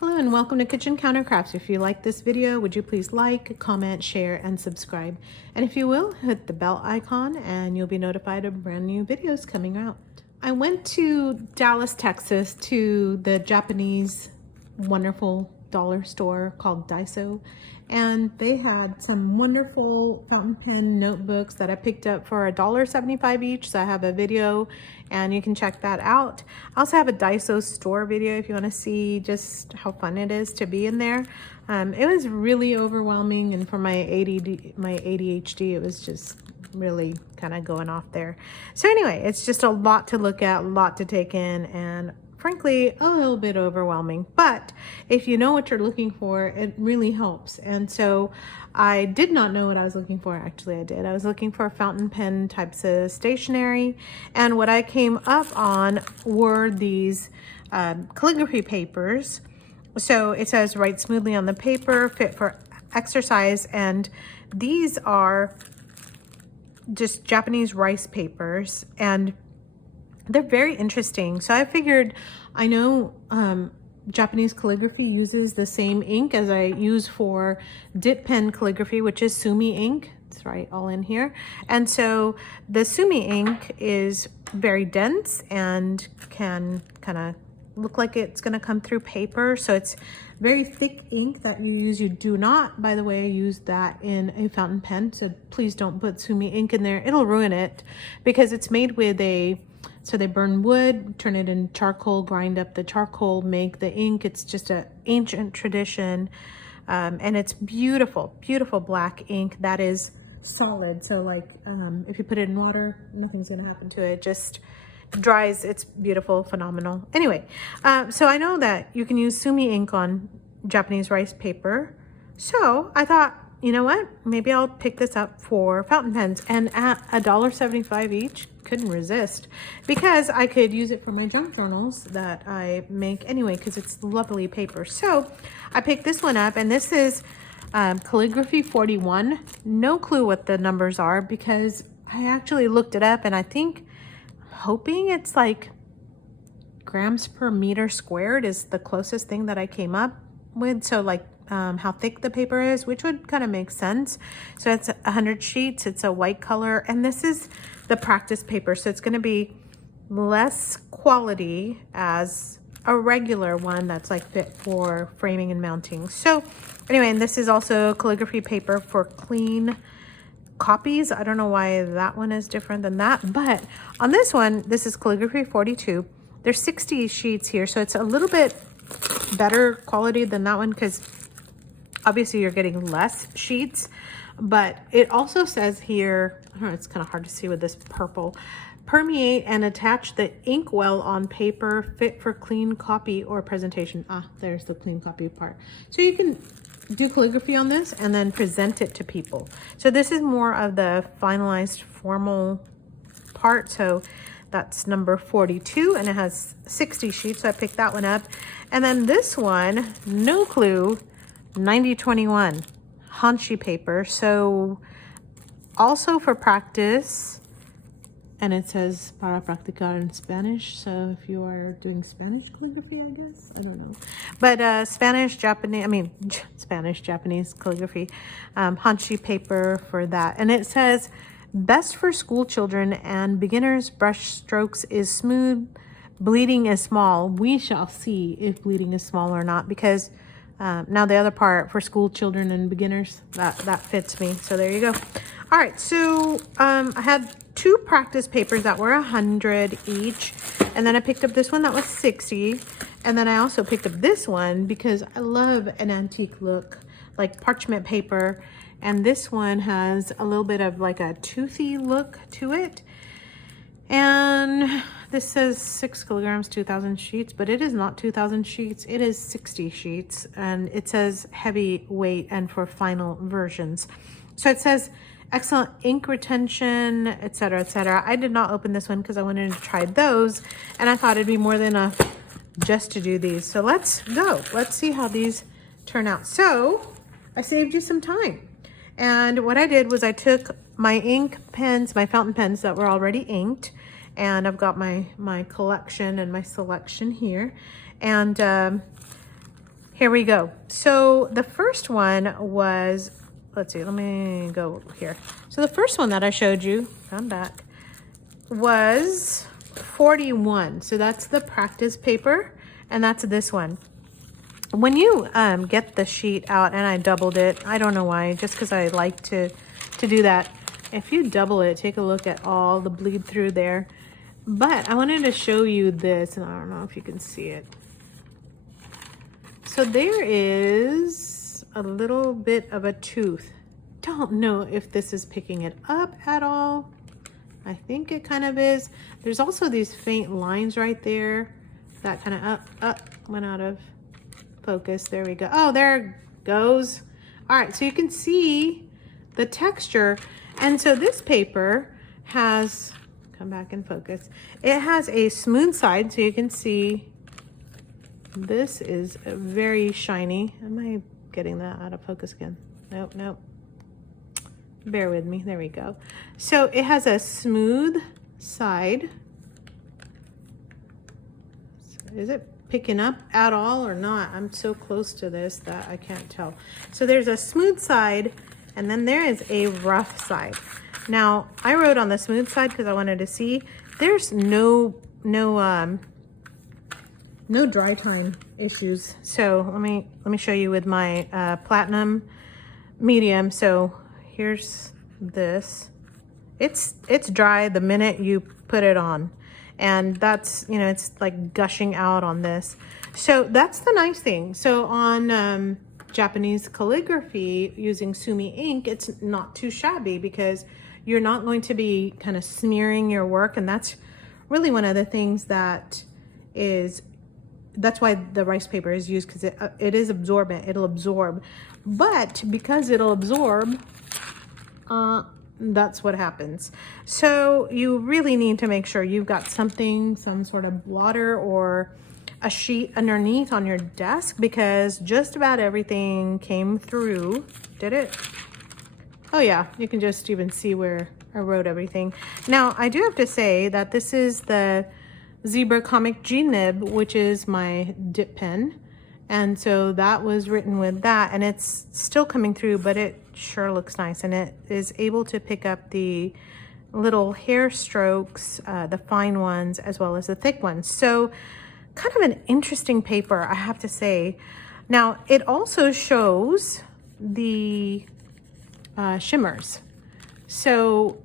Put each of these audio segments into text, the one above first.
Hello and welcome to Kitchen Counter Crafts. If you like this video, would you please like, comment, share, and subscribe? And if you will, hit the bell icon and you'll be notified of brand new videos coming out. I went to Dallas, Texas to the Japanese wonderful dollar store called Daiso, and they had some wonderful fountain pen notebooks that I picked up for $1.75 each. So I have a video and you can check that out. I also have a Daiso store video if you want to see just how fun it is to be in there. It was really overwhelming, and for my ADHD, it was just really kind of going off there. So anyway, it's just a lot to look at, a lot to take in, and frankly a little bit overwhelming, but if you know what you're looking for, it really helps. And so I did not know what I was looking for. Actually, I did. I was looking for fountain pen types of stationery, and what I came up on were these calligraphy papers. So it says write smoothly on the paper, fit for exercise, and these are just Japanese rice papers, and they're very interesting. So I figured, I know Japanese calligraphy uses the same ink as I use for dip pen calligraphy, which is Sumi ink. It's right all in here. And so the Sumi ink is very dense and can kind of look like it's going to come through paper. So it's very thick ink that you use. You do not, by the way, use that in a fountain pen. So please don't put Sumi ink in there. It'll ruin it because it's made with so they burn wood, turn it in charcoal, grind up the charcoal, make the ink. It's just an ancient tradition. And it's beautiful, beautiful black ink that is solid. So like if you put it in water, nothing's gonna happen to it. Just dries. It's beautiful, phenomenal. Anyway, so I know that you can use Sumi ink on Japanese rice paper. So I thought, you know what? Maybe I'll pick this up for fountain pens, and at $1.75 each, couldn't resist, because I could use it for my junk journals that I make anyway, because it's lovely paper. So I picked this one up, and this is calligraphy 41. No clue what the numbers are because I actually looked it up, and I think, hoping it's like grams per meter squared is the closest thing that I came up with. So like how thick the paper is, which would kind of make sense. So it's 100 sheets, it's a white color, and this is the practice paper. So it's going to be less quality as a regular one that's like fit for framing and mounting. So anyway, and this is also calligraphy paper for clean copies. I don't know why that one is different than that, but on this one, this is calligraphy 42. There's 60 sheets here, so it's a little bit better quality than that one because obviously you're getting less sheets. But it also says here, I don't know, it's kind of hard to see with this purple, permeate and attach the inkwell on paper, fit for clean copy or presentation. There's the clean copy part. So you can do calligraphy on this and then present it to people. So this is more of the finalized formal part. So that's number 42, and it has 60 sheets. So I picked that one up. And then this one, no clue, 9021 Hanshi paper. So also for practice, and it says para practicar in Spanish. So if you are doing Spanish calligraphy, I guess, I don't know. But Spanish, Japanese calligraphy, Hanshi paper for that. And it says best for school children and beginners. Brush strokes is smooth, bleeding is small. We shall see if bleeding is small or not, because now the other part for school children and beginners, that fits me. So there you go. All right, so I had two practice papers that were 100 each, and then I picked up this one that was 60, and then I also picked up this one because I love an antique look, like parchment paper, and this one has a little bit of like a toothy look to it. And this says 6 kilograms, 2,000 sheets, but it is not 2,000 sheets. It is 60 sheets, and it says heavy weight and for final versions. So it says excellent ink retention, etc., etc. I did not open this one because I wanted to try those, and I thought it'd be more than enough just to do these. So let's go. Let's see how these turn out. So I saved you some time. And what I did was I took my ink pens, my fountain pens that were already inked, and I've got my collection and my selection here. And here we go. So the first one was, let's see, let me go here. So the first one that I showed you, I'm back, was 41. So that's the practice paper, and that's this one. When you get the sheet out, and I doubled it, I don't know why, just because I like to do that. If you double it, take a look at all the bleed through there. But I wanted to show you this, and I don't know if you can see it. So there is a little bit of a tooth. Don't know if this is picking it up at all. I think it kind of is. There's also these faint lines right there. That kind of went out of focus. There we go. Oh, there it goes. All right, so you can see the texture. And so this paper has, come back in focus. It has a smooth side, so you can see this is very shiny. Am I getting that out of focus again? Nope, nope. Bear with me. There we go. So it has a smooth side. Is it picking up at all or not? I'm so close to this that I can't tell. So there's a smooth side, and then there is a rough side. Now, I wrote on the smooth side because I wanted to see. There's no dry time issues. So let me show you with my platinum medium. So here's this. It's dry the minute you put it on, and that's, you know, it's like gushing out on this. So that's the nice thing. So on Japanese calligraphy using Sumi ink, it's not too shabby because you're not going to be kind of smearing your work, and that's really one of the things that is, that's why the rice paper is used, because it is absorbent. It'll absorb, but because it'll absorb, that's what happens. So you really need to make sure you've got something, some sort of blotter or a sheet underneath on your desk, because just about everything came through. Did it? Oh yeah, you can just even see where I wrote everything. Now, I do have to say that this is the Zebra Comic G nib, which is my dip pen. And so that was written with that, and it's still coming through, but it sure looks nice. And it is able to pick up the little hair strokes, the fine ones, as well as the thick ones. So kind of an interesting paper, I have to say. Now, it also shows the shimmers. So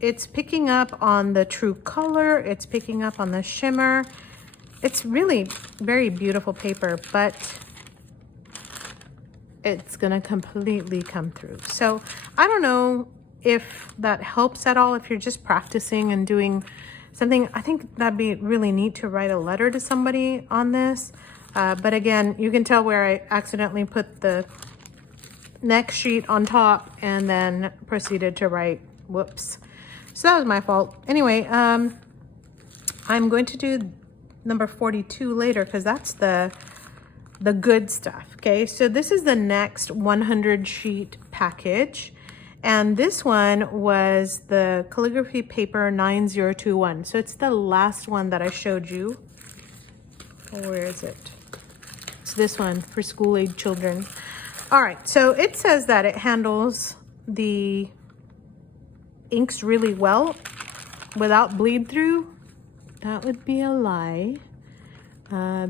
it's picking up on the true color, it's picking up on the shimmer. It's really very beautiful paper, but it's gonna completely come through. So I don't know if that helps at all, if you're just practicing and doing something. I think that'd be really neat to write a letter to somebody on this. But again, you can tell where I accidentally put the next sheet on top and then proceeded to write, whoops. So that was my fault. Anyway, I'm going to do number 42 later, because that's the good stuff. Okay, so this is the next 100 sheet package, and this one was the calligraphy paper 9021. So it's the last one that I showed you. Oh, where is it? It's this one for school-age children. All right, so it says that it handles the inks really well without bleed through. That would be a lie,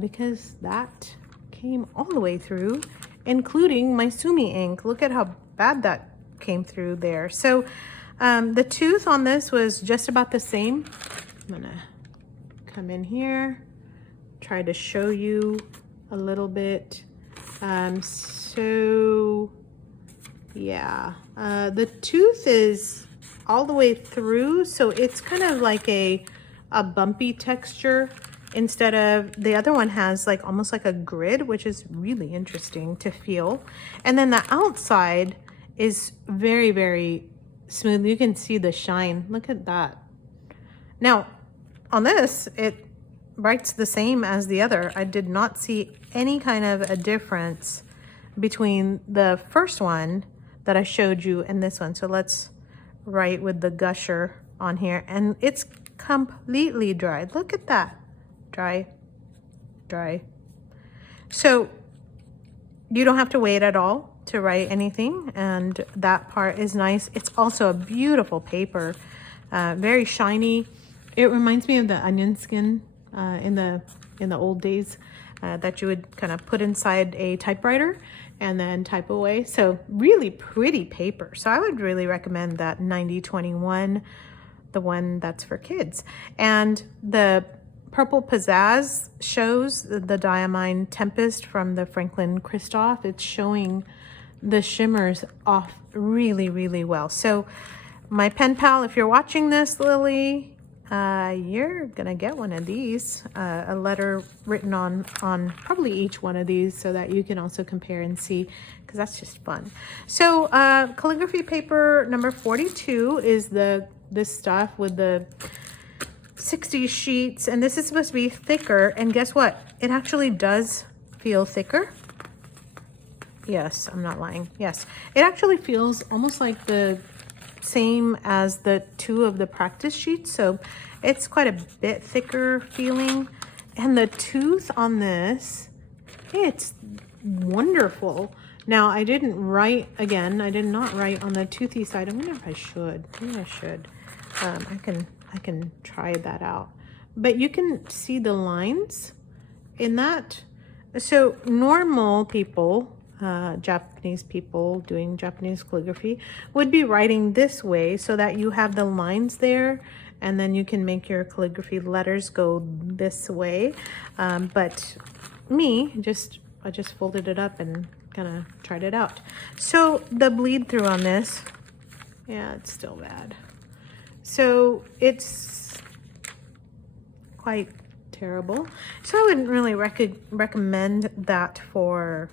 because that came all the way through, including my Sumi ink. Look at how bad that came through there. So the tooth on this was just about the same. I'm gonna come in here, try to show you a little bit. So yeah, the tooth is all the way through, so it's kind of like a bumpy texture, instead of the other one has like almost like a grid, which is really interesting to feel. And then the outside is very, very smooth. You can see the shine. Look at that. Now on this, it writes the same as the other. I did not see any kind of a difference between the first one that I showed you and this one. So let's write with the gusher on here, and it's completely dry. Look at that. Dry, dry. So you don't have to wait at all to write anything, and that part is nice. It's also a beautiful paper, very shiny. It reminds me of the onion skin in the old days that you would kind of put inside a typewriter and then type away. So really pretty paper. So I would really recommend that 9021, the one that's for kids. And the Purple Pizzazz shows the Diamine Tempest from the Franklin Christoph. It's showing the shimmers off really, really well. So my pen pal, if you're watching this, Lily, you're gonna get one of these, a letter written on probably each one of these, so that you can also compare and see, because that's just fun. So calligraphy paper number 42 is this stuff with the 60 sheets, and this is supposed to be thicker, and guess what? It actually does feel thicker. Yes, I'm not lying. Yes, it actually feels almost like the same as the two of the practice sheets, so it's quite a bit thicker feeling. And the tooth on this, it's wonderful. Now I didn't write, again, I did not write on the toothy side. I wonder if I should. Maybe I should. I can try that out, but you can see the lines in that. So normal people, Japanese people doing Japanese calligraphy, would be writing this way so that you have the lines there, and then you can make your calligraphy letters go this way. But me, I just folded it up and kind of tried it out. So the bleed through on this, yeah, it's still bad. So it's quite terrible. So I wouldn't really recommend that for,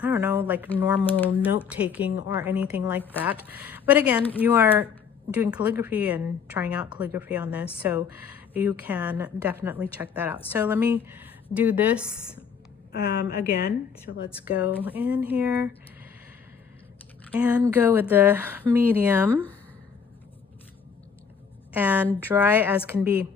I don't know, like normal note taking or anything like that. But again, you are doing calligraphy and trying out calligraphy on this, so you can definitely check that out. So let me do this again. So let's go in here and go with the medium and dry as can be.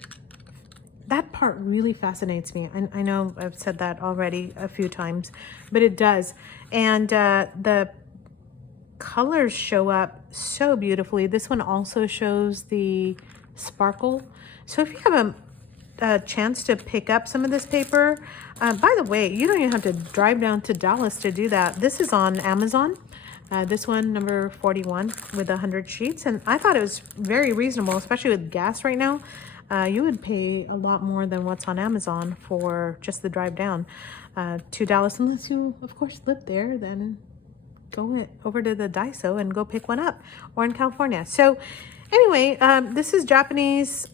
That part really fascinates me. I know I've said that already a few times, but it does. And the colors show up so beautifully. This one also shows the sparkle. So if you have a chance to pick up some of this paper, by the way, you don't even have to drive down to Dallas to do that. This is on Amazon. This one, number 41, with 100 sheets. And I thought it was very reasonable, especially with gas right now. You would pay a lot more than what's on Amazon for just the drive down to Dallas, unless you, of course, live there. Then go over to the Daiso and go pick one up, or in California. So anyway, this is Japanese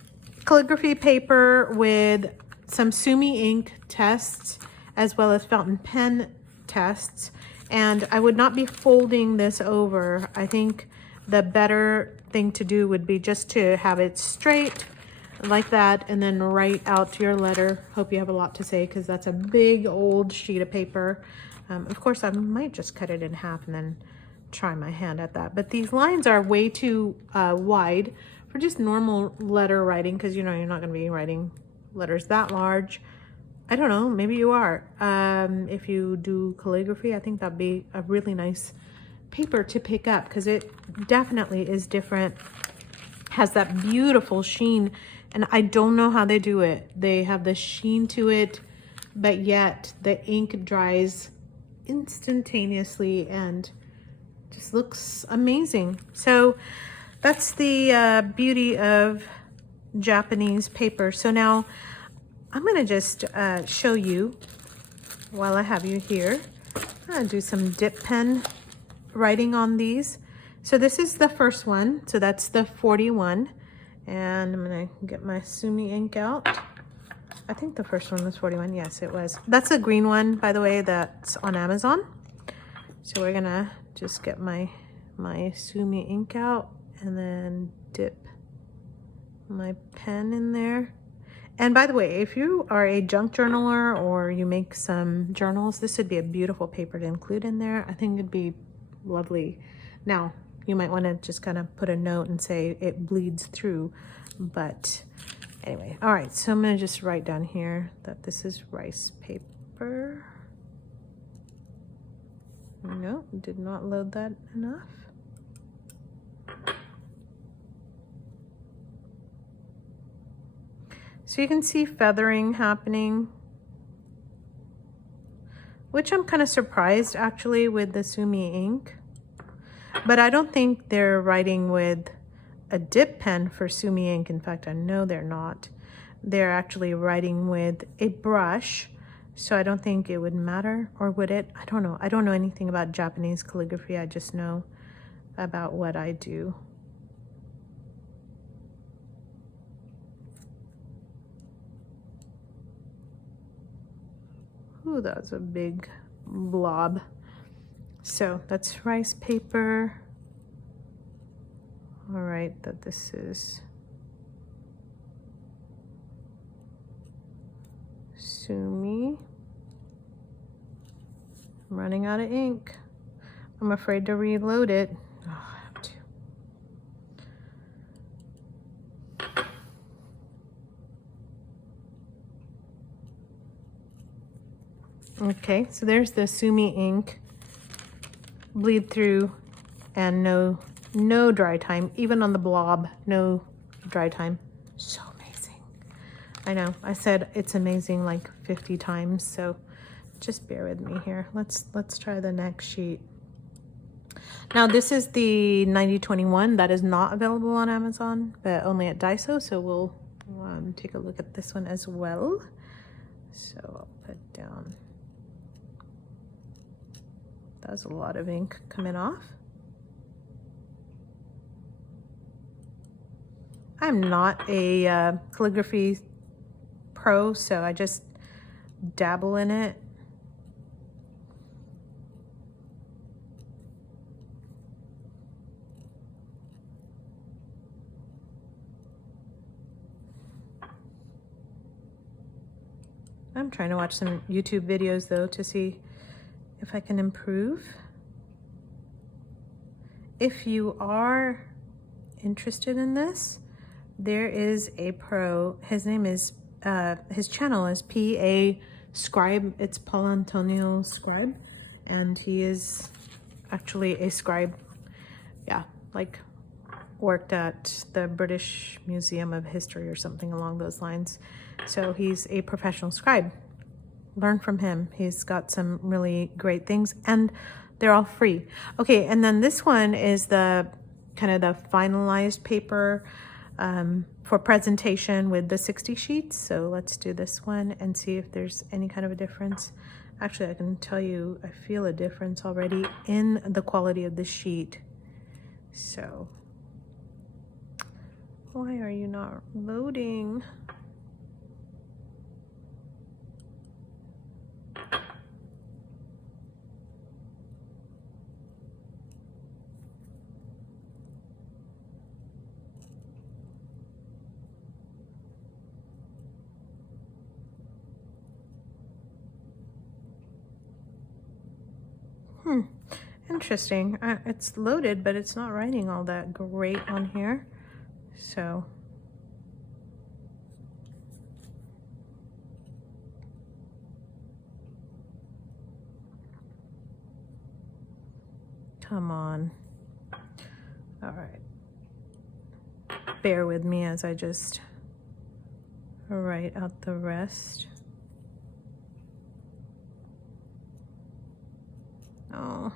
calligraphy paper with some Sumi ink tests, as well as fountain pen tests. And I would not be folding this over. I think the better thing to do would be just to have it straight like that, and then write out your letter. Hope you have a lot to say, because that's a big old sheet of paper. Of course, I might just cut it in half and then try my hand at that. But these lines are way too wide for just normal letter writing, because you know you're not going to be writing letters that large. I don't know, maybe you are. If you do calligraphy, I think that'd be a really nice paper to pick up, because it definitely is different. Has that beautiful sheen, and I don't know how they do it. They have the sheen to it, but yet the ink dries instantaneously and just looks amazing. So that's the beauty of Japanese paper. So now I'm gonna just show you, while I have you here, I'm gonna do some dip pen writing on these. So this is the first one, so that's the 41. And I'm gonna get my Sumi ink out. I think the first one was 41, yes it was. That's a green one, by the way, that's on Amazon. So we're gonna just get my Sumi ink out and then dip my pen in there. And by the way, if you are a junk journaler or you make some journals, this would be a beautiful paper to include in there. I think it'd be lovely. Now, you might want to just kind of put a note and say it bleeds through, but anyway. All right, so I'm going to just write down here that this is rice paper. No, did not load that enough. So you can see feathering happening, which I'm kind of surprised actually with the Sumi ink. But I don't think they're writing with a dip pen for Sumi ink. In fact, I know they're not. They're actually writing with a brush. So I don't think it would matter, or would it? I don't know. I don't know anything about Japanese calligraphy. I just know about what I do. Ooh, that was a big blob. So that's rice paper. All right, that this is Sumi. I'm running out of ink. I'm afraid to reload it. Oh, I have to. Okay, so there's the Sumi ink. Bleed through and no dry time. Even on the blob, no dry time. So amazing. I know, I said it's amazing like 50 times, so just bear with me here. Let's try the next sheet. Now this is the 9021 that is not available on Amazon, but only at Daiso, so we'll take a look at this one as well. So I'll put down. That's a lot of ink coming off. I'm not a calligraphy pro, so I just dabble in it. I'm trying to watch some YouTube videos though to see if I can improve. If you are interested in this, there is a pro. His name is, his channel is PA Scribe. It's Paul Antonio Scribe, and he is actually a scribe. Yeah, like worked at the British Museum of History or something along those lines. So he's a professional scribe. Learn from him. He's got some really great things, and they're all free. Okay, and then this one is the kind of the finalized paper for presentation with the 60 sheets. So let's do this one and see if there's any kind of a difference. Actually, I can tell you, I feel a difference already in the quality of the sheet. So why are you not loading? Interesting. It's loaded, but it's not writing all that great on here. So come on. All right. Bear with me as I just write out the rest. Oh.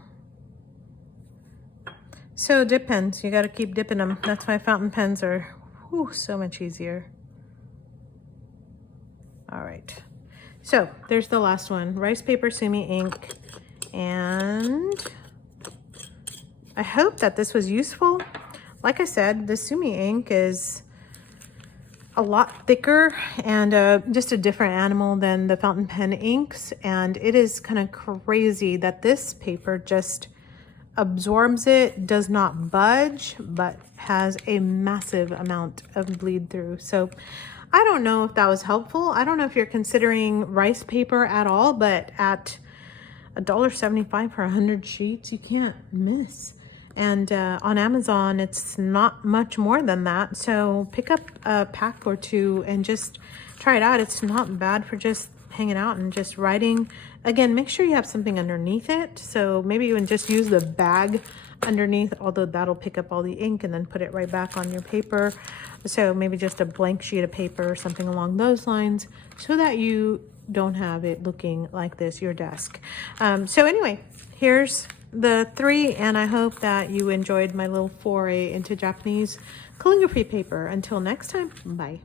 So dip pens, you got to keep dipping them. That's why fountain pens are so much easier. All right. So there's the last one, rice paper Sumi ink. And I hope that this was useful. Like I said, the Sumi ink is a lot thicker and just a different animal than the fountain pen inks. And it is kind of crazy that this paper just absorbs it, does not budge, but has a massive amount of bleed through. So I don't know if that was helpful. I don't know if you're considering rice paper at all, but at $1.75 for 100 sheets, you can't miss. And on Amazon, it's not much more than that. So pick up a pack or two and just try it out. It's not bad for just hanging out and just writing. Again, make sure you have something underneath it. So maybe even just use the bag underneath, although that'll pick up all the ink and then put it right back on your paper. So maybe just a blank sheet of paper or something along those lines so that you don't have it looking like this, your desk. So anyway, here's the 3, and I hope that you enjoyed my little foray into Japanese calligraphy paper. Until next time, bye.